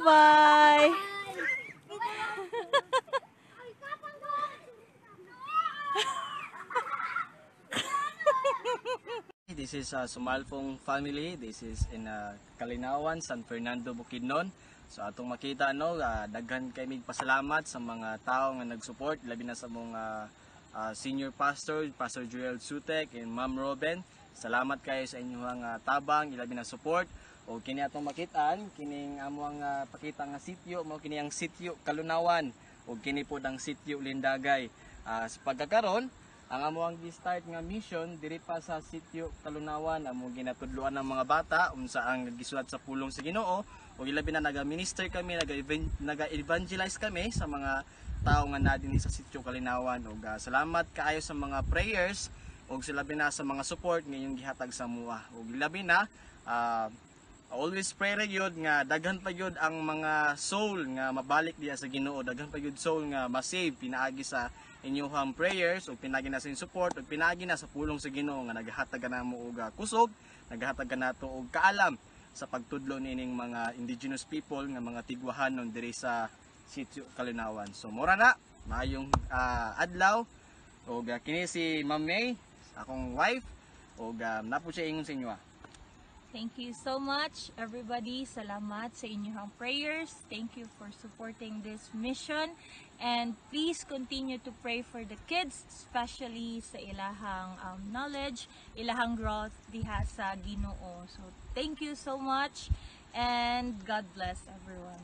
Bye-bye. This is Sumalfong family. This is in Kalinawan, San Fernando, Bukidnon. So atong makita daghan kay mig pasalamat sa mga tao nga nag-support, labi na sa mga senior pastor, Pastor Joel Sutek and Ma'am Robin. Salamat kayo sa inyong tabang, ilabi na support. O kini atong makitaan, kining amuang pakita nga sitio, mao kini ang sitio Kalunawan o kini pod ang sitio Lindagay. Sa pagkakaron ang amuang gi-start nga mission diri pa sa sitio Kalunawan, amo ginatudloan ng mga bata unsa ang gisulat sa pulong sa Ginoo o ilabi na naga-minister kami, naga-evangelize kami sa mga tao nga nadin sa sitio Kalunawan. Og salamat kaayo sa mga prayers og silabi na sa mga support ngayong gihatag sa mua. Og ilabi na always pray ra gyud nga daghan pa gyud ang mga soul nga mabalik diya sa Ginoo, daghan pa gyud soul nga ma-save pinaagi sa inyong prayers o pinagi na sa support o pinagi na sa pulong sa Ginoo nga nagahatag na mo og kusog, nagahatag nato og kaalam sa pagtudlo nining mga indigenous people nga mga tigwahanon diri sa sitio Kalunawan. So mura na maayong adlaw og kini si Ma'am May, akong wife, og napo siya ingon sa inyo. Thank you so much, everybody. Salamat sa inyong prayers. Thank you for supporting this mission. And please continue to pray for the kids, especially sa ilahang knowledge, ilahang growth diha sa Ginoo. So, thank you so much and God bless everyone.